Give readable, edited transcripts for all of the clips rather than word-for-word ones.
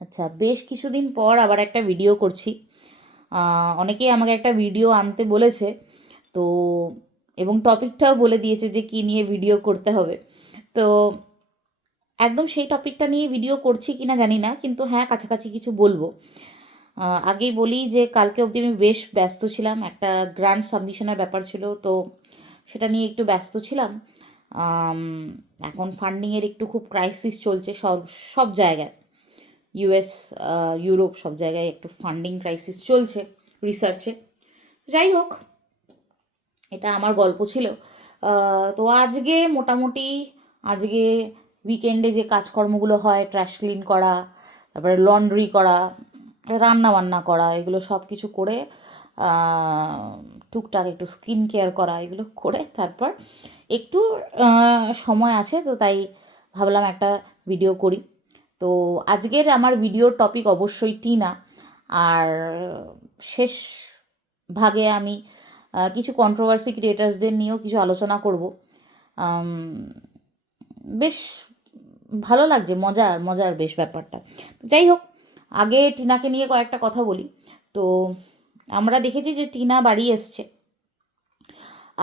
আচ্ছা, বেশ কিছুদিন পর আবার একটা ভিডিও করছি। অনেকেই আমাকে একটা ভিডিও আনতে বলেছে। তো এবং টপিকটাও বলে দিয়েছে যে কী নিয়ে ভিডিও করতে হবে। তো একদম সেই টপিকটা নিয়ে ভিডিও করছি কি না জানি না, কিন্তু হ্যাঁ, কাছাকাছি কিছু বলবো। আগেই বলি যে কালকে অবধি আমি বেশ ব্যস্ত ছিলাম, একটা গ্র্যান্ড সাবমিশনের ব্যাপার ছিল, তো সেটা নিয়ে একটু ব্যস্ত ছিলাম। আম, এখন ফান্ডিংয়ের একটু খুব ক্রাইসিস চলছে সব সব জায়গায়। ইউএস, ইউরোপ, সব জায়গায় একটু ফান্ডিং ক্রাইসিস চলছে রিসার্চে। যাই হোক, এটা আমার গল্প ছিল। তো আজকে মোটামুটি আজকে উইকেন্ডে যে কাজকর্মগুলো হয়, ট্র্যাশ ক্লিন করা, তারপরে লন্ড্রি করা, রান্না বান্না করা, এগুলো সব কিছু করে টুকটাক একটু স্কিন কেয়ার করা, এগুলো করে তারপর একটু সময় আছে, তো তাই ভাবলাম একটা ভিডিও করি। তো আজকের আমার ভিডিওর টপিক অবশ্যই টিনা। আর শেষ ভাগে আমি কিছু কন্ট্রোভার্সি ক্রিয়েটার্সদের নিয়েও কিছু আলোচনা করব। আম, বেশ ভালো লাগছে, মজার মজার বেশ ব্যাপারটা। যাই হোক, আগে টিনাকে নিয়ে কয়েকটা কথা বলি। তো আমরা দেখেছি যে টিনা বাড়ি এসছে,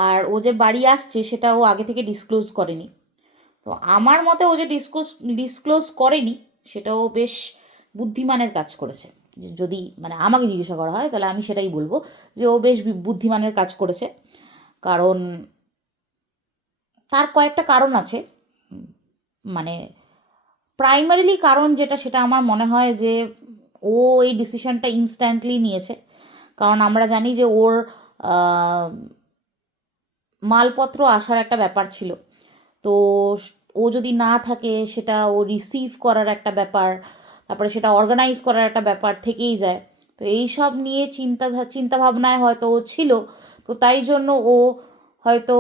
আর ও যে বাড়ি আসছে সেটা ও আগে থেকে ডিসক্লোজ করেনি। তো আমার মতে ও যে ডিসক্লোজ করেনি, সেটাও বেশ বুদ্ধিমানের কাজ করেছে। যদি মানে আমাকে জিজ্ঞাসা করা হয় তাহলে আমি সেটাই বলবো, যে ও বেশ বুদ্ধিমানের কাজ করেছে। কারণ তার কয়েকটা কারণ আছে। উম, মানে প্রাইমারিলি কারণ যেটা, সেটা আমার মনে হয় যে ও এই ডিসিশনটা ইনস্ট্যান্টলি নিয়েছে। কারণ আমরা জানি যে ওর আহ, মালপত্র আসার একটা ব্যাপার ছিল। তো ও যদি না থাকে, সেটা ও রিসিভ করার একটা ব্যাপার, তারপরে সেটা অর্গানাইজ করার একটা ব্যাপার থেকেই যায়। তো এই সব নিয়ে চিন্তা ভাবনায় হয়তো ও ছিল। তো তাই জন্য ও হয়তো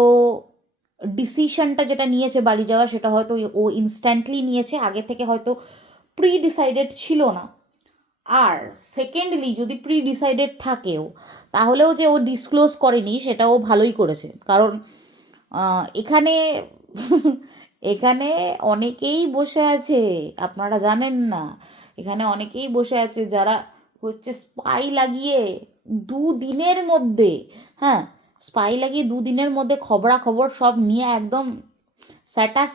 ডিসিশনটা যেটা নিয়েছে বাড়ি যাওয়া, সেটা হয়তো ও ইনস্ট্যান্টলি নিয়েছে, আগে থেকে হয়তো প্রি ডিসাইডেড ছিল না। আর সেকেন্ডলি, যদি প্রি ডিসাইডেড থাকেও, তাহলেও যে ও ডিসক্লোজ করেনি, সেটাও ভালোই করেছে। কারণ এখানে এখানে অনেকেই বসে আছে, আপনারা জানেন না। এখানে অনেকেই বসে আছে যারা হচ্ছে স্পাই লাগিয়ে দুদিনের মধ্যে, হ্যাঁ, স্পাই লাগিয়ে দুদিনের মধ্যে খবরাখবর সব নিয়ে একদম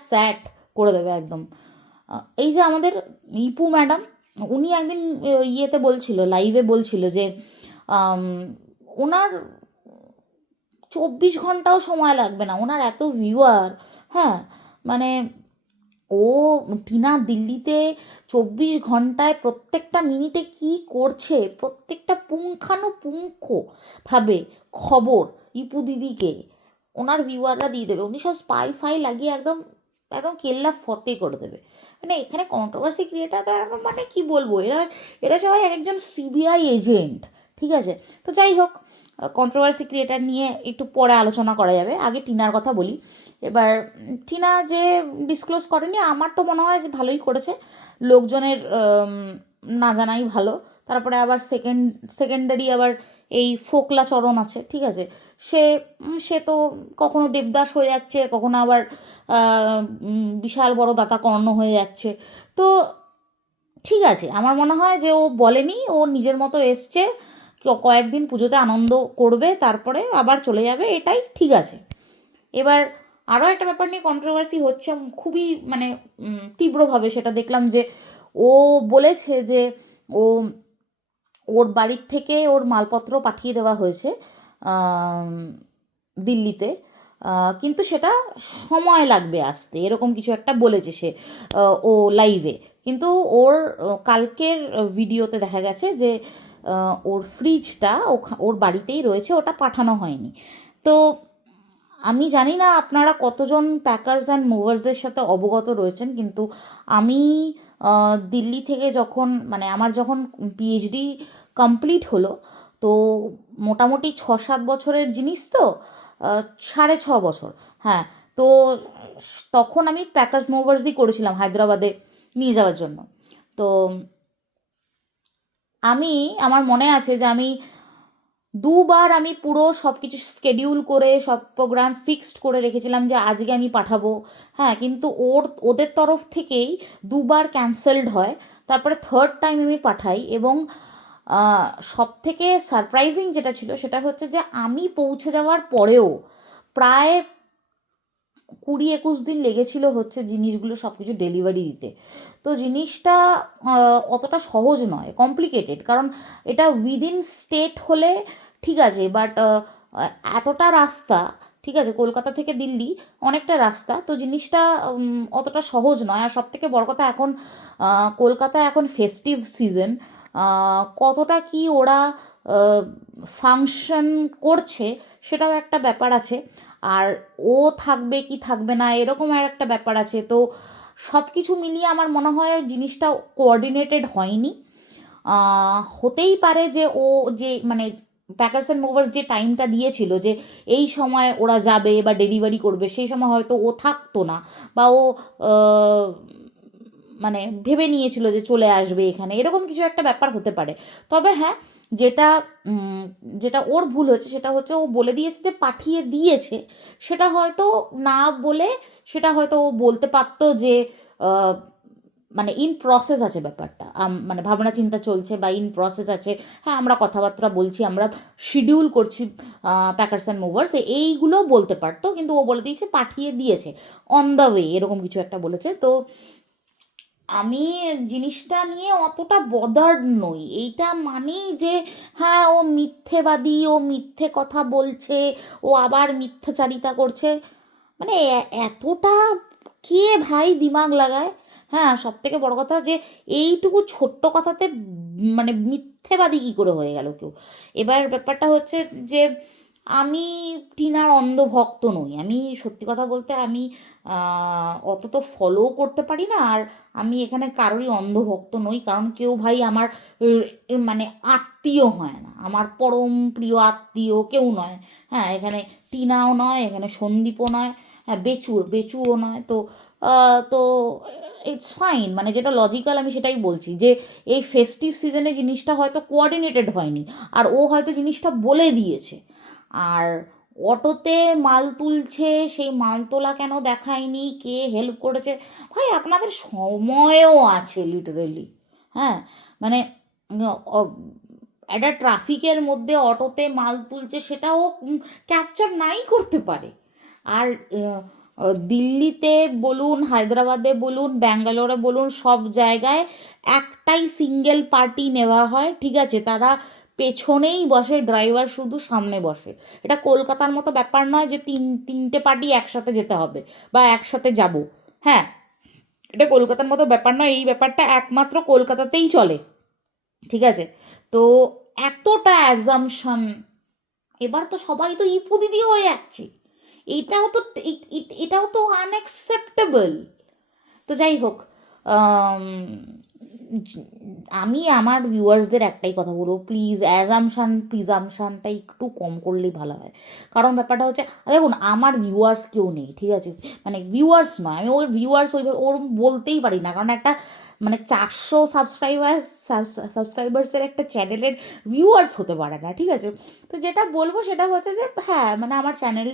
স্যাট করে দেবে একদম। এই যে আমাদের ইপু ম্যাডাম, উনি একদিন ইয়েতে বলছিল, লাইভে বলছিল যে আম, ওনার 24 ঘন্টাও সময় লাগবে না, ওনার এত ভিউয়ার। হ্যাঁ, মানে ও টিনা দিল্লিতে 24 ঘন্টায় প্রত্যেকটা মিনিটে কি করছে, প্রত্যেকটা পুঙ্খানুপুঙ্খ ভাবে খবর ইপু দিদিকে ওনার ভিউয়াররা দিয়ে দেবে। উনি সব স্পাই ফাই লাগিয়ে একদম একদম কেল্লা ফতে করে দেবে। মানে এখানে কন্ট্রোভার্সি ক্রিয়েটার, মানে কি বলবো, এরা এরা সবাই এক একজন সিবিআই এজেন্ট। ঠিক আছে, তো যাই হোক, কন্ট্রোভার্সি ক্রিয়েটার নিয়ে একটু পরে আলোচনা করা যাবে। আগে টিনার কথা বলি। এবার টিনা যে ডিসক্লোজ করেনি, আমার তো মনে হয় যে ভালোই করেছে। লোকজনের না জানাই ভালো। তারপরে আবার সেকেন্ডারি আবার এই ফোকলা চরণ আছে, ঠিক আছে। সে সে তো কখনো দেবদাস হয়ে যাচ্ছে, কখনো আবার বিশাল বড় দাতা কর্ণ হয়ে যাচ্ছে। তো ঠিক আছে, আমার মনে হয় যে ও বলেনি, ও নিজের মতো এসছে, কয়েকদিন পুজোতে আনন্দ করবে, তারপরে আবার চলে যাবে, এটাই ঠিক আছে। এবার আরও একটা ব্যাপার নিয়ে কন্ট্রোভার্সি হচ্ছে খুবই, মানে তীব্রভাবে, সেটা দেখলাম যে ও বলেছে যে ও ওর বাড়ির থেকে ওর মালপত্র পাঠিয়ে দেওয়া হয়েছে আম, দিল্লিতে। কিন্তু সেটা সময় লাগবে আসতে, এরকম কিছু একটা বলেছে সে, ও লাইভে। কিন্তু ওর কালকের ভিডিওতে দেখা গেছে যে ওর ফ্রিজটা ওর বাড়িতেই রয়েছে, ওটা পাঠানো হয়নি। তো আমি জানি না আপনারা কতজন প্যাকার্স অ্যান্ড মুভার্সদের সাথে অবগত রয়েছেন, কিন্তু আমি দিল্লি থেকে যখন, মানে আমার যখন পিএইচডি কমপ্লিট হলো, তো মোটামুটি 6-7 বছরের জিনিস তো, 6.5 বছর, হ্যাঁ। তো তখন আমি প্যাকার্স মুভার্সই করেছিলাম হায়দ্রাবাদে নিয়ে যাওয়ার জন্য। তো আমি, আমার মনে আছে যে আমি দুবার আমি পুরো সব কিছু স্কেডিউল করে সব প্রোগ্রাম ফিক্সড করে রেখেছিলাম যে আজকে আমি পাঠাবো। হ্যাঁ, কিন্তু ওদের তরফ থেকেই দুবার ক্যান্সেলড হয়। তারপরে থার্ড টাইম আমি পাঠাই, এবং সব থেকে সারপ্রাইজিং যেটা ছিল সেটা হচ্ছে যে আমি পৌঁছে যাওয়ার পরেও প্রায় 20-21 দিন লেগেছিল হচ্ছে জিনিসগুলো সব কিছু ডেলিভারি দিতে। তো জিনিসটা অতটা সহজ নয়, কমপ্লিকেটেড, কারণ এটা উইদিন স্টেট হলে ঠিক আছে, বাট এতটা রাস্তা, ঠিক আছে, কলকাতা থেকে দিল্লি অনেকটা রাস্তা, তো জিনিসটা অতটা সহজ নয়। আর সবথেকে বড় কথা, এখন কলকাতায় এখন ফেস্টিভ সিজন, কতটা কি ওরা ফাংশন করছে সেটাও একটা ব্যাপার আছে। আর ও থাকবে কি থাকবে না এরকম আর একটা ব্যাপার আছে। তো সব কিছু মিলিয়ে আমার মনে হয় জিনিসটা কোঅর্ডিনেটেড হয়নি। হতেই পারে যে ও যে মানে প্যাকার্স অ্যান্ড মুভার্স যে টাইমটা দিয়েছিল যে এই সময় ওরা যাবে বা ডেলিভারি করবে, সেই সময় হয়তো ও থাকতো না, বা ও আহ, মানে ভেবে নিয়েছিল যে চলে আসবে এখানে, এরকম কিছু একটা ব্যাপার হতে পারে। তবে হ্যাঁ, যেটা যেটা ওর ভুল হয়েছে সেটা হচ্ছে ও বলে দিয়েছে যে পাঠিয়ে দিয়েছে। সেটা হয়তো না বলে, সেটা হয়তো ও বলতে পারতো যে আহ, মানে ইন প্রসেস আছে ব্যাপারটা, মানে ভাবনা চিন্তা চলছে বা ইন প্রসেস আছে। হ্যাঁ, আমরা কথাবার্তা বলছি, আমরা শিডিউল করছি প্যাকার্স অ্যান্ড মুভার্স, এইগুলো বলতে পারতো, কিন্তু ও বলে দিয়েছে পাঠিয়ে দিয়েছে, অন দ্য ওয়ে এরকম কিছু একটা বলেছে। তো আমি জিনিসটা নিয়ে অতটা বদার্ড নই। এইটা মানেই যে হ্যাঁ ও মিথ্যেবাদী, ও মিথ্যে কথা বলছে, ও আবার মিথ্যাচারিতা করছে, মানে এতটা কে ভাই দিমাগ লাগায়? হ্যাঁ, সব থেকে বড় কথা যে এইটুকু ছোট্ট কথাতে মানে মিথ্যেবাদী কী করে হয়ে গেল কেউ? এবার ব্যাপারটা হচ্ছে যে আমি টিনার অন্ধভক্ত নই। আমি সত্যি কথা বলতে আমি অত তো ফলো করতে পারি না, আর আমি এখানে কারোরই অন্ধভক্ত নই, কারণ কেউ ভাই আমার মানে আত্মীয় হয় না, আমার পরম প্রিয় আত্মীয় কেউ নয়। হ্যাঁ, এখানে টিনাও নয়, এখানে সন্দীপও নয়, হ্যাঁ বেচুও নয়। তো তো ইটস ফাইন, মানে যেটা লজিক্যাল আমি সেটাই বলছি যে এই ফেস্টিভ সিজনে জিনিসটা হয়তো কোঅর্ডিনেটেড হয়নি, আর ও হয়তো জিনিসটা বলে দিয়েছে। আর অটোতে মাল তুলছে, সেই মাল তোলা কেন দেখায়নি, কে হেল্প করেছে? ভাই আপনাদের সময়ও আছে লিটারেলি। হ্যাঁ, মানে একটা ট্রাফিকের মধ্যে অটোতে মাল তুলছে, সেটাও ক্যাপচার নাই করতে পারে। আর দিল্লিতে বলুন, হায়দ্রাবাদে বলুন, ব্যাঙ্গালোরে বলুন, সব জায়গায় একটাই সিঙ্গেল পার্টি নেওয়া হয়, ঠিক আছে, তারা পেছনেই বসে, ড্রাইভার শুধু সামনে বসে। এটা কলকাতার মতো ব্যাপার নয় যে তিনটে পার্টি একসাথে যেতে হবে বা একসাথে যাব। হ্যাঁ, এটা কলকাতার মতো ব্যাপার নয়, এই ব্যাপারটা একমাত্র কলকাতাতেই চলে, ঠিক আছে। তো এতটা অ্যাজামশন, এবার তো সবাই তো ইপু দিদি হয়ে যাচ্ছে, এটাও তো এটাও তো আনঅ্যাকসেপ্টেবল। তো যাই হোক, আম, আমি আমার ভিউয়ার্সদের একটাই কথা বলবো, প্লিজ অ্যাজামশান প্রিজামশানটা একটু কম করলেই ভালো হয়। কারণ ব্যাপারটা হচ্ছে, দেখুন আমার ভিউয়ার্স কেউ নেই, ঠিক আছে, মানে ভিউয়ার্স নয়, আমি ওর ভিউয়ার্স ওইভাবে ওর বলতেই পারি না, কারণ একটা মানে 400 সাবস্ক্রাইবার্সের একটা চ্যানেলের ভিউয়ার্স হতে পারে না, ঠিক আছে। তো যেটা বলবো সেটা হচ্ছে যে হ্যাঁ, মানে আমার চ্যানেল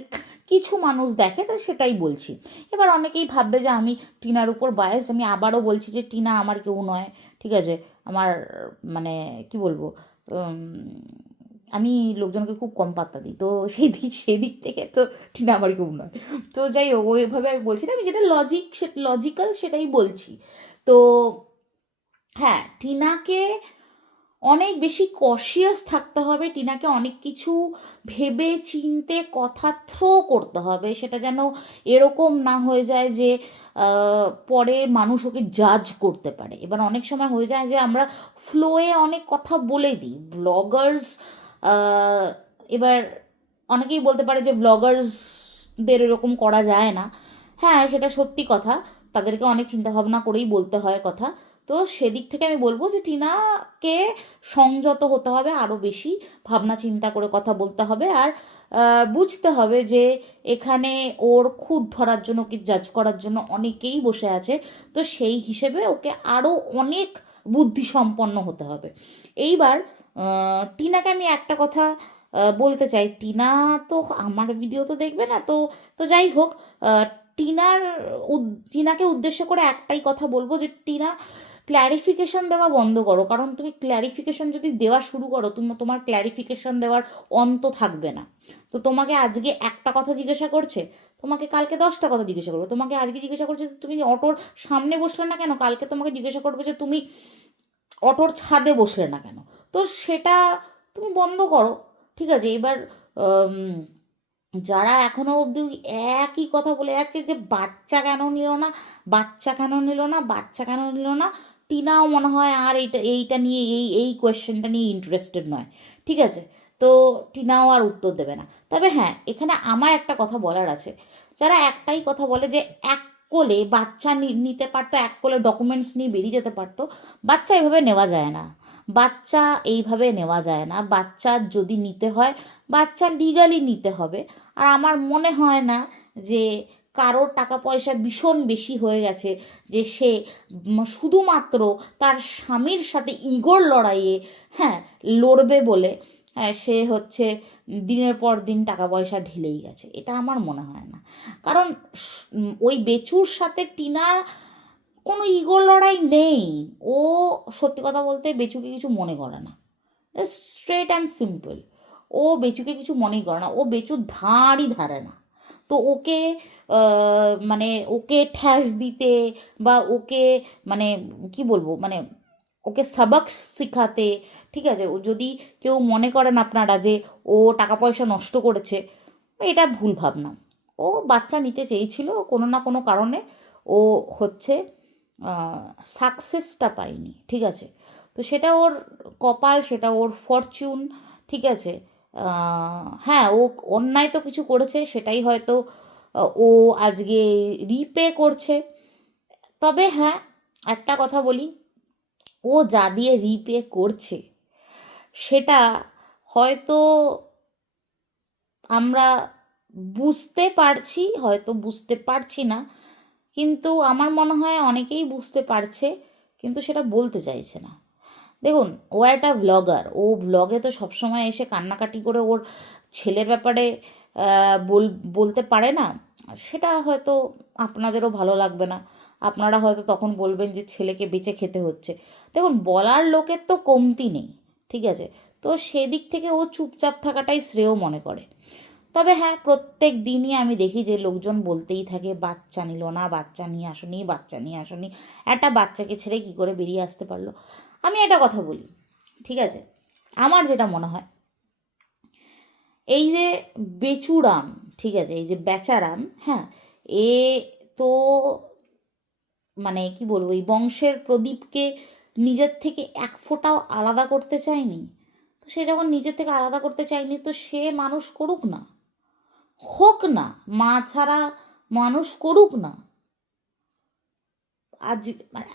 কিছু মানুষ দেখে, তো সেটাই বলছি। এবার অনেকেই ভাববে যে আমি টিনার উপর বায়াস, আমি আবারও বলছি যে টিনা আমার কেউ নয়, ঠিক আছে। আমার মানে কি বলবো, উম, আমি লোকজনকে খুব কম পাত্তা দিই, তো সেদিক থেকে তো টিনা আমার কেউ নয়। তো যাই হোক, ওইভাবে আমি বলছি না, আমি যেটা লজিক্যাল সেটাই বলছি। তো হ্যাঁ, টিনাকে অনেক বেশি কশিয়াস থাকতে হবে, টিনাকে অনেক কিছু ভেবে চিনতে কথা থ্রো করতে হবে, সেটা যেন এরকম না হয়ে যায় যে পরে মানুষ ওকে জাজ করতে পারে। এবার অনেক সময় হয়ে যায় যে আমরা ফ্লোয়ে অনেক কথা বলে দিই ব্লগার্স। এবার অনেকেই বলতে পারে যে ব্লগার্সদের এরকম করা যায় না। হ্যাঁ, সেটা সত্যি কথা, তাদেরকে অনেক চিন্তাভাবনা করেই বলতে হয় কথা। তো সেদিক থেকে আমি বলবো যে টিনাকে সংযত হতে হবে, আরও বেশি ভাবনা চিন্তা করে কথা বলতে হবে, আর বুঝতে হবে যে এখানে ওর খুঁত ধরার জন্য, ওকে জাজ করার জন্য অনেকেই বসে আছে। তো সেই হিসেবে ওকে আরও অনেক বুদ্ধিসম্পন্ন হতে হবে। এইবার টিনাকে আমি একটা কথা বলতে চাই, টিনা তো আমার ভিডিও তো দেখবে না, তো তো যাই হোক, টিনার টিনাকে উদ্দেশ্য করে একটাই কথা বলবো যে টিনা, ক্ল্যারিফিকেশন দেওয়া বন্ধ করো। কারণ তুমি ক্ল্যারিফিকেশন যদি দেওয়া শুরু করো, তোমার ক্ল্যারিফিকেশন দেওয়ার অন্ত থাকবে না। তো তোমাকে আজকে একটা কথা জিজ্ঞাসা করছে, তোমাকে কালকে 10টা কথা জিজ্ঞাসা করবে। তোমাকে আজকে জিজ্ঞাসা করছে যে তুমি অটোর সামনে বসলে না কেন, কালকে তোমাকে জিজ্ঞাসা করবে যে তুমি অটোর ছাদে বসলে না কেন। তো সেটা তুমি বন্ধ করো, ঠিক আছে? এবার যারা এখনো অবধি একই কথা বলে যাচ্ছে যে বাচ্চা কেন নিল না, বাচ্চা কেন নিল না, বাচ্চা কেন নিল না, টিনাও মনে হয় আর এইটা নিয়ে এই কোয়েশ্চেনটা নিয়ে ইন্টারেস্টেড নয়, ঠিক আছে? তো টিনাও আর উত্তর দেবে না। তবে হ্যাঁ, এখানে আমার একটা কথা বলার আছে। যারা একটাই কথা বলে যে এক কোলে বাচ্চা নিতে পারতো, এক কোলে ডকুমেন্টস নিয়ে বেরিয়ে যেতে পারতো, বাচ্চা এভাবে নেওয়া যায় না। বাচ্চা এইভাবে নেওয়া যায় না। বাচ্চা যদি নিতে হয়, বাচ্চা লিগালি নিতে হবে। আর আমার মনে হয় না যে কারোর টাকা পয়সা ভীষণ বেশি হয়ে গেছে যে সে শুধুমাত্র তার স্বামীর সাথে ইগোর লড়াইয়ে, হ্যাঁ, লড়বে বলে, হ্যাঁ, সে হচ্ছে দিনের পর দিন টাকা পয়সা ঢেলেই গেছে। এটা আমার মনে হয় না। কারণ ওই বেচুর সাথে টিনার কোনো ইগোর লড়াই নেই। ও সত্যি কথা বলতে বেচুকে কিছু মনে করে না, স্ট্রেট অ্যান্ড সিম্পল। ও বেচুকে কিছু মনেই করে না, ও বেচুর ধারই ধারে না। তো ওকে মানে ওকে ঠ্যাস দিতে বা ওকে মানে কি বলবো, মানে ওকে সবক শিখাতে, ঠিক আছে, ও যদি কেউ মনে করেন আপনারা যে ও টাকা পয়সা নষ্ট করেছে, এটা ভুল ভাবনা। ও বাচ্চা নিতে চেয়েছিল, কোনো না কোনো কারণে ও হচ্ছে সাকসেসটা পায়নি, ঠিক আছে? তো সেটা ওর কপাল, সেটা ওর ফরচুন, ঠিক আছে? হ্যাঁ, ও অন্যায় তো কিছু করেছে, সেটাই হয়তো ও আজকে রিপে করছে। তবে হ্যাঁ, একটা কথা বলি, ও যা দিয়ে রিপে করছে সেটা হয়তো আমরা বুঝতে পারছি, হয়তো বুঝতে পারছি না, কিন্তু আমার মনে হয় অনেকেই বুঝতে পারছে, কিন্তু সেটা বলতে চাইছে না। দেখুন, ও একটা ব্লগার, ও ব্লগে তো সবসময় এসে কান্নাকাটি করে ওর ছেলের ব্যাপারে বলতে পারে না। সেটা হয়তো আপনাদেরও ভালো লাগবে না। আপনারা হয়তো তখন বলবেন যে ছেলেকে বেঁচে খেতে হচ্ছে। দেখুন, বলার লোকের তো কমতি নেই, ঠিক আছে? তো সেদিক থেকে ও চুপচাপ থাকাটাই শ্রেয় মনে করে। তবে হ্যাঁ, প্রত্যেক দিনই আমি দেখি যে লোকজন বলতেই থাকে বাচ্চা নিল না, বাচ্চা নিয়ে আসুনি, বাচ্চা নিয়ে আসুনি। একটা বাচ্চাকে ছেড়ে কী করে বেরিয়ে আসতে পারলো? আমি একটা কথা বলি, ঠিক আছে? আমার যেটা মনে হয়, এই যে বেচুরাম, ঠিক আছে, এই যে বেচারাম, হ্যাঁ, এ তো মানে কি বলবো, এই বংশের প্রদীপকে নিজের থেকে এক ফোঁটাও আলাদা করতে চায়নি। তো সে যখন নিজের থেকে আলাদা করতে চায়নি, তো সে মানুষ করুক না, হোক না, মা ছাড়া মানুষ করুক না। আজ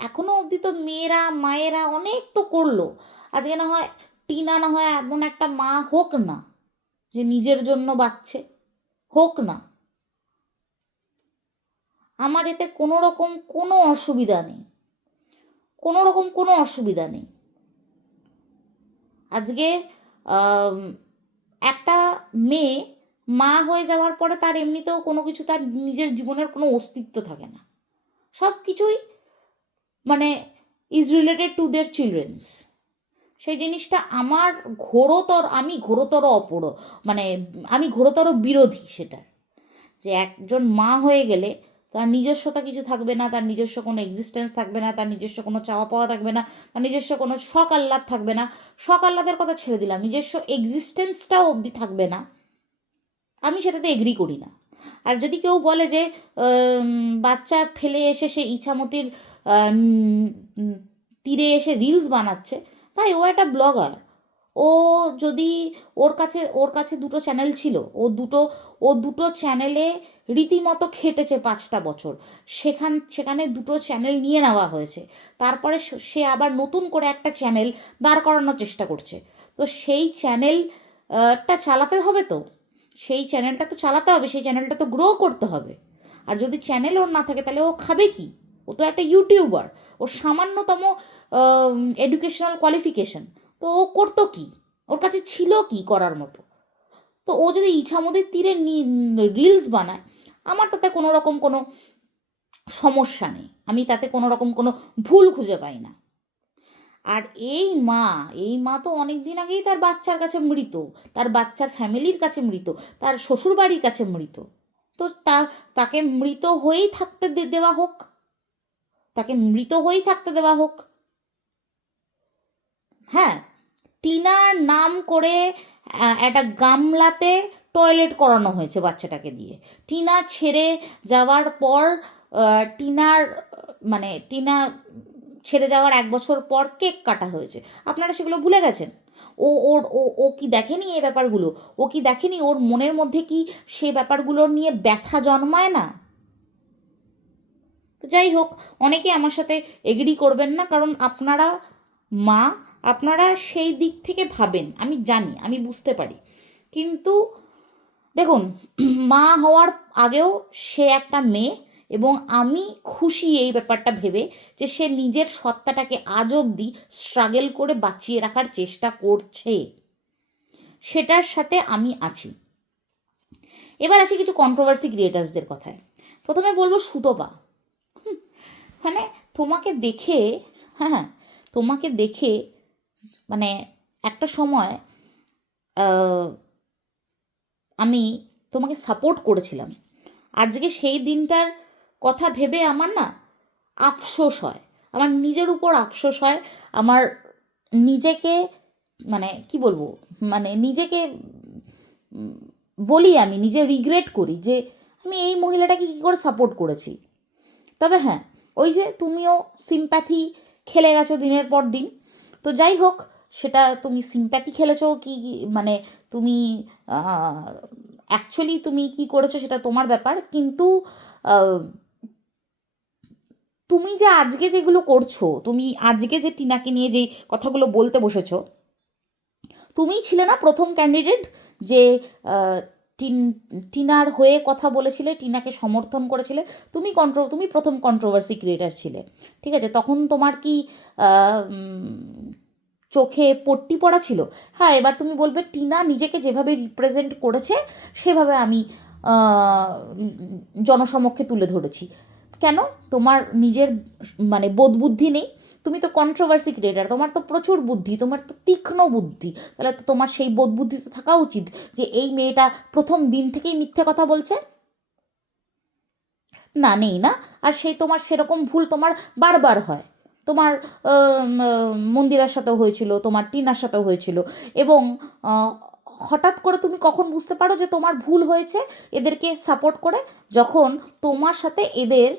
এখনো অবধি তো মেয়েরা মায়েরা অনেক তো করলো। আজকে না হয় টিনা না হয় এমন একটা মা হোক না যে নিজের জন্য বাঁচছে, হোক না। আমার এতে কোনো রকম কোনো অসুবিধা নেই, কোনো রকম কোনো অসুবিধা নেই। আজকে একটা মেয়ে মা হয়ে যাওয়ার পরে তার এমনিতেও কোনো কিছু, তার নিজের জীবনের কোনো অস্তিত্ব থাকে না। সব কিছুই মানে is related to their children's. সেই জিনিসটা আমার আমি ঘোরতর মানে আমি ঘোরতর বিরোধী সেটা। যে একজন মা হয়ে গেলে তার নিজস্বতা কিছু থাকবে না, তার নিজস্ব কোনো এক্সিস্টেন্স থাকবে না, তার নিজস্ব কোনো চাওয়া পাওয়া থাকবে না, তার নিজস্ব কোনো শখ আহ্লাদ থাকবে না। শখ আহ্লাদের কথা ছেড়ে দিলাম, নিজস্ব এক্সিস্টেন্সটাও অবধি থাকবে না। আমি সেটাতে এগ্রি করি না। আর যদি কেউ বলে যে বাচ্চা ফেলে এসে সে ইছামতির তীরে এসে রিলস বানাচ্ছে, ভাই ও একটা ব্লগার। ও যদি ওর কাছে দুটো চ্যানেল ছিল, ও দুটো চ্যানেলে রীতিমতো খেটেছে 5টা বছর। সেখানে দুটো চ্যানেল নিয়ে নেওয়া হয়েছে। তারপরে সে আবার নতুন করে একটা চ্যানেল দাঁড় করানোর চেষ্টা করছে। তো সেই চ্যানেলটা চালাতে হবে, তো সেই চ্যানেলটা তো চালাতে হবে, সেই চ্যানেলটা তো গ্রো করতে হবে। আর যদি চ্যানেল ওর না থাকে, তাহলে ও খাবে কি? ও তো একটা ইউটিউবার, ওর সামান্যতম এডুকেশনাল কোয়ালিফিকেশন, তো ও করতো কি? ওর কাছে ছিল কি করার মতো? তো ও যদি ইছামতির তীরে রিলস বানায়, আমার তাতে কোনো রকম কোনো সমস্যা নেই, আমি তাতে কোনো রকম কোনো ভুল খুঁজে পাই না। আর এই মা তো অনেক দিন আগেই তার বাচ্চার কাছে মৃত, তার বাচ্চার ফ্যামিলির কাছে মৃত, তার শ্বশুরবাড়ির কাছে মৃত। তো তাকে মৃত হয়েই থাকতে দেওয়া হোক, তাকে মৃত হয়েই থাকতে দেওয়া হোক। হ্যাঁ, টিনার নাম করে একটা গামলাতে টয়লেট করানো হয়েছে বাচ্চাটাকে দিয়ে। টিনা ছেড়ে যাওয়ার পর টিনার টিনা ছেড়ে যাওয়ার 1 বছর পর কেক কাটা হয়েছে। আপনারা সেগুলো ভুলে গেছেন? ও ওর ও ও কি দেখেনি এই ব্যাপারগুলো? ও কি দেখেনি ওর মনের মধ্যে কি সে ব্যাপারগুলো নিয়ে ব্যথা জন্মায় না? তো যাই হোক, অনেকে আমার সাথে এগ্রি করবেন না, কারণ আপনারা মা, আপনারা সেই দিক থেকে ভাবেন, আমি জানি, আমি বুঝতে পারি। কিন্তু দেখুন, মা হওয়ার আগেও সে একটা মেয়ে, এবং আমি খুশি এই ব্যাপারটা ভেবে যে সে নিজের সত্তাটাকে আজ অবধি স্ট্রাগল করে বাঁচিয়ে রাখার চেষ্টা করছে, সেটার সাথে আমি আছি। এবার আসি কিছু কন্ট্রোভার্সি ক্রিয়েটার্সদের কথায়। প্রথমে বলবো সুতপা। মানে তোমাকে দেখে, হ্যাঁ, তোমাকে দেখে মানে একটা সময় আমি তোমাকে সাপোর্ট করেছিলাম। আজকে সেই দিনটার কথা ভেবে আমার না আফসোস হয়, আমার নিজের উপর আফসোস হয়। আমার নিজেকে কি বলবো, নিজেকে বলি, আমি নিজে রিগ্রেট করি যে আমি এই মহিলাটাকে কী করে সাপোর্ট করেছি। তবে হ্যাঁ, ওই যে তুমিও সিম্প্যাথি খেলে গেছো দিনের পর দিন। তো যাই হোক, সেটা তুমি সিম্প্যাথি খেলেছো কি তুমি অ্যাকচুয়ালি তুমি কি করেছো সেটা তোমার ব্যাপার। কিন্তু তুমি যে আজকে যেগুলো করছো, তুমি আজকে যে টিনাকে নিয়ে যেই কথাগুলো বলতে বসেছো, তুমিই ছিলে না প্রথম ক্যান্ডিডেট যে টিনার হয়ে কথা বলেছিলে, টিনাকে সমর্থন করেছিলে। তুমি প্রথম কন্ট্রোভার্সি ক্রিয়েটার ছিলে, ঠিক আছে? তখন তোমার কি চোখে পট্টি পড়া ছিল? হ্যাঁ, এবার তুমি বলবে টিনা নিজেকে যেভাবে রিপ্রেজেন্ট করেছে সেভাবে আমি জনসমক্ষে তুলে ধরেছি। কেন? তোমার নিজের বোধ বুদ্ধি নেই? তুমি তো কন্ট্রোভার্সি ক্রিয়েটার, তোমার তো প্রচুর বুদ্ধি, তোমার তো তীক্ষ্ণ বুদ্ধি, তাহলে তো তোমার সেই বোধ বুদ্ধি তো থাকা উচিত যে এই মেয়েটা প্রথম দিন থেকেই মিথ্যে কথা বলছে। না, নেই না? আর সেই তোমার সেরকম ভুল তোমার বারবার হয়। তোমার মন্দিরার সাথেও হয়েছিল, তোমার টিনার সাথেও হয়েছিল। এবং হঠাৎ করে তুমি কখন বুঝতে পারো যে তোমার ভুল হয়েছে এদেরকে সাপোর্ট করে? যখন তোমার সাথে এদের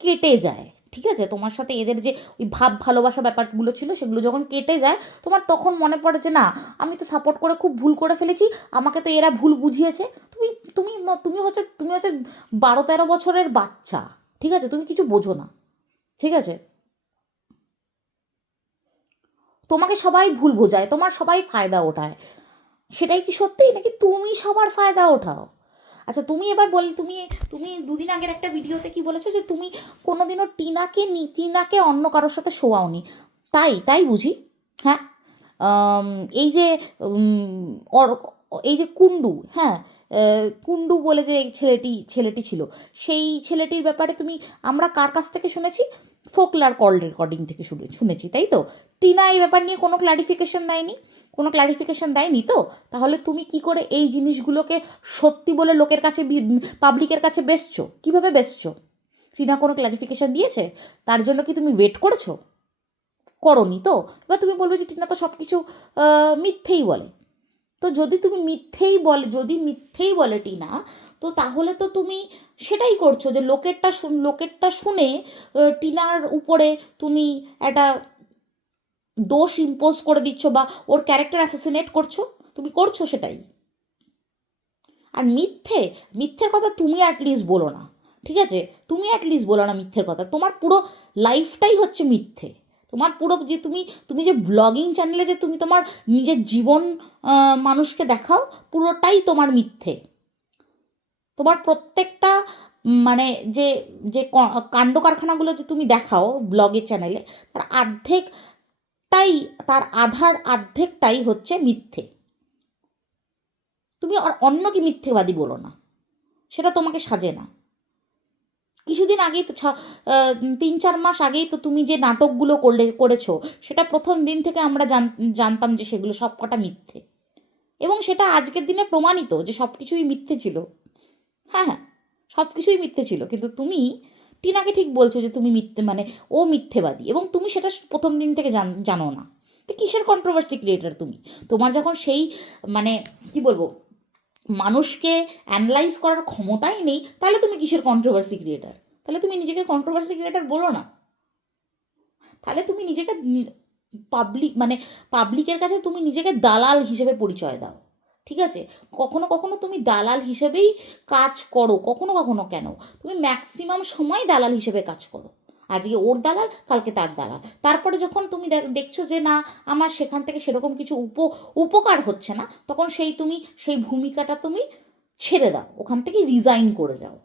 কেটে যায়, ঠিক আছে? তোমার সাথে এদের যে ওই ভাব ভালোবাসা ব্যাপারগুলো ছিল সেগুলো যখন কেটে যায়, তোমার তখন মনে পড়ে যে না, আমি তো সাপোর্ট করে খুব ভুল করে ফেলেছি, আমাকে তো এরা ভুল বুঝিয়েছে। তুমি তুমি তুমি হচ্ছে 12-13 বছরের বাচ্চা, ঠিক আছে? তুমি কিছু বোঝো না, ঠিক আছে? তোমাকে সবাই ভুল বোঝায়, তোমার সবাই ফায়দা ওঠায়। সেটাই কি সত্যি, নাকি তুমি সবার ফায়দা ওঠাও? আচ্ছা, তুমি এবার বল, তুমি তুমি দুদিন আগের একটা ভিডিওতে কি বলেছো যে তুমি কোনোদিনও টিনাকে অন্য কারোর সাথে শোয়াওনি। তাই তাই বুঝি? হ্যাঁ, এই যে এই যে কুণ্ডু, হ্যাঁ, কুণ্ডু বলে যে এই ছেলেটি ছিল, সেই ছেলেটির ব্যাপারে আমরা কার কাছ থেকে শুনেছি? ফোকলার কল রেকর্ডিং থেকে শুনেছি, তাই তো? টিনা এই ব্যাপার নিয়ে কোনো ক্লারিফিকেশন দেয়নি, কোনো ক্লারিফিকেশন দেয়নি। তো তাহলে তুমি কি করে এই জিনিসগুলোকে সত্যি বলে লোকের কাছে, পাবলিকের কাছে বেচছো? কীভাবে বেচছো? টিনা কোনো ক্লারিফিকেশন দিয়েছে? তার জন্য কি তুমি ওয়েট করেছো? করনি তো। এবার তুমি বলবে যে টিনা তো সব কিছু মিথ্যেই বলে। তো যদি মিথ্যেই বলে টিনা, তো তাহলে তো তুমি সেটাই করছো যে লোকেরটা শুনে টিনার উপরে তুমি একটা দোষ ইম্পোজ করে দিচ্ছ, বা ওর ক্যারেক্টার অ্যাসাসিনেট করছো। তুমি করছো সেটাই। আর মিথ্যের কথা তুমি অ্যাটলিস্ট বলো না, ঠিক আছে? তুমি অ্যাটলিস্ট বলো না মিথ্যের কথা। তোমার পুরো লাইফটাই হচ্ছে মিথ্যে। তোমার পুরো যে তুমি যে ব্লগিং চ্যানেলে যে তুমি তোমার নিজের জীবন মানুষকে দেখাও, পুরোটাই তোমার মিথ্যে। তোমার প্রত্যেকটা মানে যে যে কাণ্ড কারখানাগুলো যে তুমি দেখাও ব্লগের চ্যানেলে, তার আধার অর্ধেকটাই হচ্ছে মিথ্যে। তুমি আর অন্যকে মিথ্যেবাদী বলো না, সেটা তোমাকে সাজে না। কিছুদিন আগেই তো 3-4 মাস আগেই তো তুমি যে নাটকগুলো করেছো, সেটা প্রথম দিন থেকে আমরা জানতাম যে সেগুলো সব কটা মিথ্যে, এবং সেটা আজকের দিনে প্রমাণিত যে সব কিছুই মিথ্যে ছিল। হ্যাঁ, হ্যাঁ, সব কিছুই মিথ্যে ছিল, কিন্তু তুমি টিনাকে ঠিক বলছো যে তুমি মিথ্যে, মানে ও মিথ্যেবাদী, এবং তুমি সেটা প্রথম দিন থেকে জানো না। তো কিসের কন্ট্রোভার্সি ক্রিয়েটার তুমি? তোমার যখন সেই, মানে কি বলবো, মানুষকে অ্যানালাইজ করার ক্ষমতাই নেই, তাহলে তুমি কিসের কন্ট্রোভার্সি ক্রিয়েটার? তাহলে তুমি নিজেকে কন্ট্রোভার্সি ক্রিয়েটার বলো না। তাহলে তুমি নিজেকে মানে পাবলিকের কাছে তুমি নিজেকে দালাল হিসেবে পরিচয় দাও, ঠিক আছে? কখনো কখনো তুমি দালাল হিসেবেই কাজ করো, কখনো কখনো কেন, তুমি ম্যাক্সিমাম সময় দালাল হিসেবে কাজ করো। আজকে ওর দালাল, কালকে তার দালাল। তারপরে যখন তুমি দেখছো যে না, আমার সেখান থেকে সেরকম কিছু উপকার হচ্ছে না, তখন তুমি সেই ভূমিকাটা তুমি ছেড়ে দাও, ওখান থেকে রিজাইন করে যাও।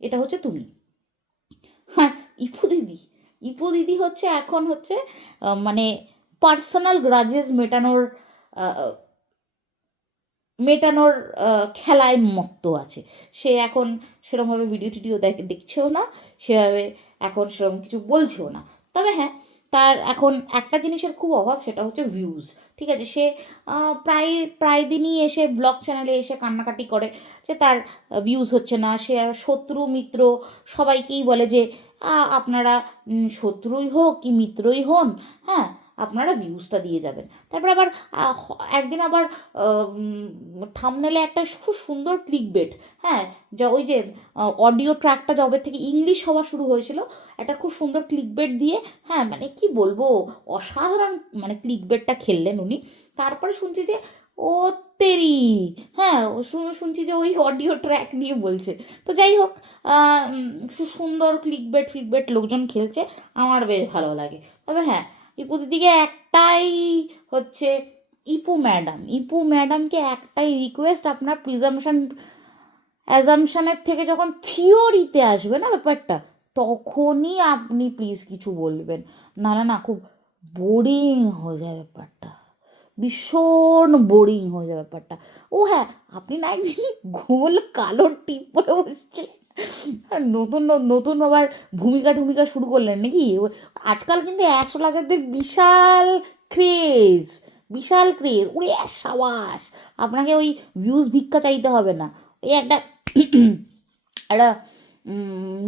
এটা হচ্ছে তুমি। হ্যাঁ, ইপু দিদি, ইপু দিদি হচ্ছে এখন হচ্ছে মানে পার্সোনাল গ্রাজেস মেটানোর আহ, মেটানোর খেলায় মত্ত আছে। সে এখন সেরকমভাবে ভিডিও টিডিও দেখছেও না, সেভাবে এখন সেরকম কিছু বলছেও না। তবে হ্যাঁ, তার এখন একটা জিনিসের খুব অভাব, সেটা হচ্ছে ভিউজ। ঠিক আছে, সে প্রায় প্রায় দিনই এসে ব্লগ চ্যানেলে এসে কান্নাকাটি করে যে তার ভিউজ হচ্ছে না। সে শত্রু মিত্র সবাইকেই বলে যে আপনারা শত্রুই হোক কি মিত্রই হন, হ্যাঁ, আপনারা ভিউজটা দিয়ে যাবেন। তারপর আবার একদিন আবার থাম্বনেলে একটা খুব সুন্দর ক্লিকবেট, হ্যাঁ, যা ওই যে অডিও ট্র্যাকটা যবে থেকে ইংলিশ হওয়া শুরু হয়েছিল, একটা খুব সুন্দর ক্লিকবেট দিয়ে, হ্যাঁ, মানে কি বলবো, অসাধারণ মানে ক্লিকবেটটা খেললেন উনি। তারপরে শুনছি যে ও তেরি, হ্যাঁ, শুনছি যে ওই অডিও ট্র্যাক নিয়ে বলছে। তো যাই হোক, সুন্দর ক্লিকবেট লোকজন খেলছে, আমার বেশ ভালো লাগে। তবে হ্যাঁ, ইপু দিদিকে একটাই হচ্ছে, ইপু ম্যাডামকে একটাই রিকোয়েস্ট, আপনার অ্যাজামশানের থেকে যখন থিওরিতে আসবে না ব্যাপারটা, তখনই আপনি প্লিজ কিছু বলবেন, নাহলে না খুব বোরিং হয়ে যায় ব্যাপারটা, ভীষণ বোরিং হয়ে যায় ব্যাপারটা। ও হ্যাঁ, আপনি না একদিন গোল কালো টিপ পরে বসছে, আর নতুন নতুন আবার ভূমিকা শুরু করলেন নাকি? আজকাল কিন্তু অ্যাস্ট্রোলজারদের বিশাল ক্রেজ, বিশাল ক্রেজ। উড়ে সাবাস, আপনাকে ওই ভিউজ ভিক্ষা চাইতে হবে না। ওই একটা একটা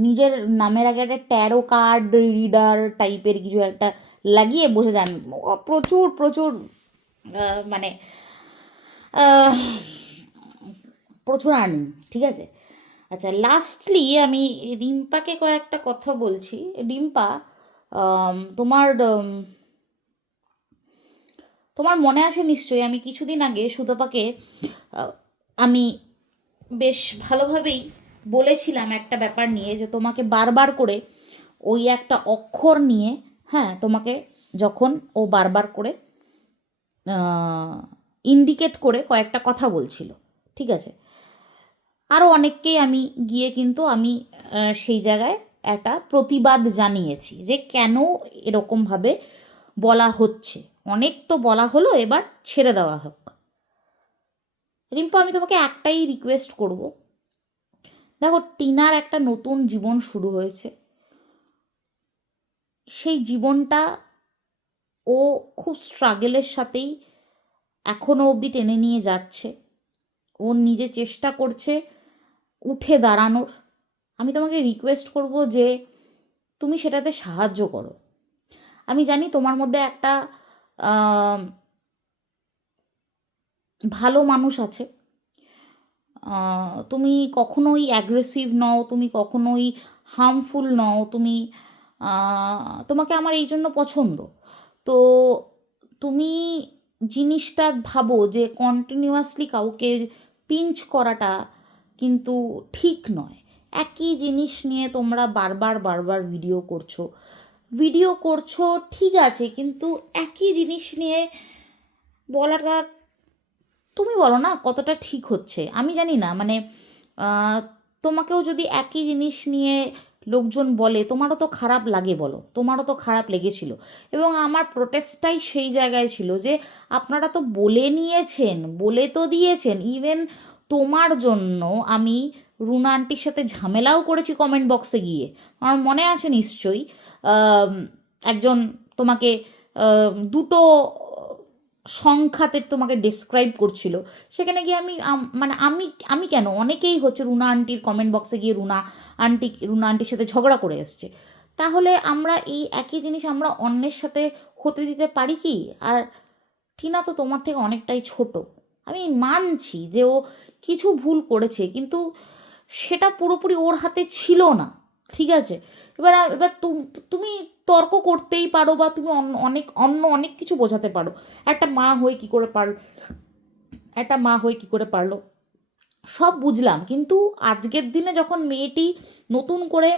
নিজের নামের আগে একটা ট্যারো কার্ড রিডার টাইপের কিছু একটা লাগিয়ে বসে যান, প্রচুর প্রচুর মানে প্রচুর আর্নিং, ঠিক আছে? আচ্ছা, লাস্টলি আমি রিম্পাকে কয়েকটা কথা বলছি। রিম্পা, তোমার তোমার মনে আছে নিশ্চয়ই, আমি কিছুদিন আগে সুতপাকে আমি বেশ ভালোভাবেই বলেছিলাম একটা ব্যাপার নিয়ে, যে তোমাকে বারবার করে ওই একটা অক্ষর নিয়ে, হ্যাঁ, তোমাকে যখন ও বারবার করে ইন্ডিকেট করে কয়েকটা কথা বলছিল, ঠিক আছে? আরও অনেককেই আমি গিয়ে কিন্তু আমি সেই জায়গায় একটা প্রতিবাদ জানিয়েছি যে কেন এরকমভাবে বলা হচ্ছে। অনেক তো বলা হলো, এবার ছেড়ে দেওয়া হোক। রিম্পা, আমি তোমাকে একটাই রিকোয়েস্ট করব, দেখো, টিনার একটা নতুন জীবন শুরু হয়েছে। সেই জীবনটা ও খুব স্ট্রাগেলের সাথেই এখনও অবধি টেনে নিয়ে যাচ্ছে। ও নিজে চেষ্টা করছে উঠে দাঁড়ানোর। আমি তোমাকে রিকোয়েস্ট করব যে তুমি সেটাতে সাহায্য করো। আমি জানি তোমার মধ্যে একটা ভালো মানুষ আছে, তুমি কখনোই অ্যাগ্রেসিভ নও, তুমি কখনোই হার্মফুল নও, তুমি তোমাকে আমার এই জন্য পছন্দ। তো তুমি জিনিসটা ভাবো যে কন্টিনিউয়াসলি কাউকে পিঞ্চ করাটা কিন্তু ঠিক নয়। একই জিনিস নিয়ে তোমরা বারবার বারবার ভিডিও করছো, ঠিক আছে, কিন্তু একই জিনিস নিয়ে বলাটা তুমি বলো না কতটা ঠিক হচ্ছে। আমি জানি না, মানে তোমাকেও যদি একই জিনিস নিয়ে লোকজন বলে, তোমারও তো খারাপ লাগে, বলো, তোমারও তো খারাপ লেগেছিল। এবং আমার প্রোটেস্টটাই সেই জায়গায় ছিল যে আপনারা তো বলে নিয়েছেন, বলে তো দিয়েছেন। ইভেন তোমার জন্য আমি রুনা আন্টির সাথে ঝামেলাও করেছি কমেন্ট বক্সে গিয়ে, আমার মনে আছে নিশ্চয়ই। একজন তোমাকে দুটো সংখ্যাতে তোমাকে ডেসক্রাইব করছিল, সেখানে গিয়ে আমি মানে আমি কেন, অনেকেই হচ্ছে রুনা আন্টির কমেন্ট বক্সে গিয়ে রুনা আন্টির সাথে ঝগড়া করে এসছে। তাহলে আমরা এই একই জিনিস আমরা অন্যের সাথে হতে দিতে পারি কি? আর টিনা তো তোমার থেকে অনেকটাই ছোট, আমি মানছি যে ও কিছু ভুল করেছে, কিন্তু সেটা পুরোপুরি ওর হাতে ছিল না, ঠিক আছে? এবার তুমি তর্ক করতেই পারো, বা তুমি অনেক কিছু বোঝাতে পারো, একটা মা হয়ে কী করে পারো, একটা মা হয়ে কী করে পারলো, সব বুঝলাম। কিন্তু আজকের দিনে যখন মেয়েটি নতুন করে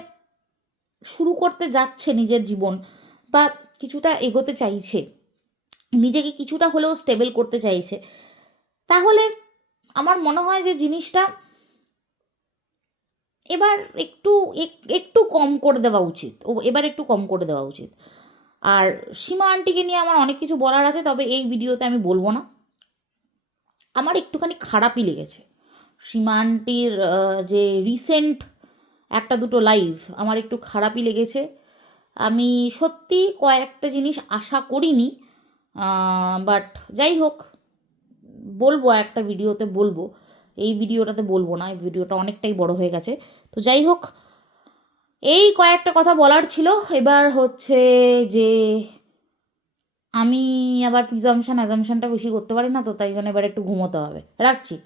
শুরু করতে যাচ্ছে নিজের জীবন, বা কিছুটা এগোতে চাইছে, নিজেকে কিছুটা হলেও স্টেবল করতে চাইছে, তাহলে আমার মনে হয় যে জিনিসটা এবার একটু কম করে দেওয়া উচিত, এবার একটু কম করে দেওয়া উচিত। আর সীমা আন্টিকে নিয়ে আমার অনেক কিছু বলার আছে, তবে এই ভিডিওতে আমি বলবো না। আমার একটুখানি খারাপই লেগেছে সীমা আন্টির যে রিসেন্ট একটা দুটো লাইভ, আমার একটু খারাপই লেগেছে। আমি সত্যি কয়েকটা জিনিস আশা করিনি, বাট যাই হোক, বলবো একটা ভিডিওতে, বলবো, এই ভিডিওটাতে বলবো না, এই ভিডিওটা অনেকটাই বড় হয়ে গেছে। তো যাই হোক, এই কয়েকটা কথা বলার ছিল। এবার হচ্ছে যে আমি আবার প্রিজামশানটা বেশি করতে পারি না, তো তাই জন্য এবার একটু ঘুমোতে হবে, রাখছি।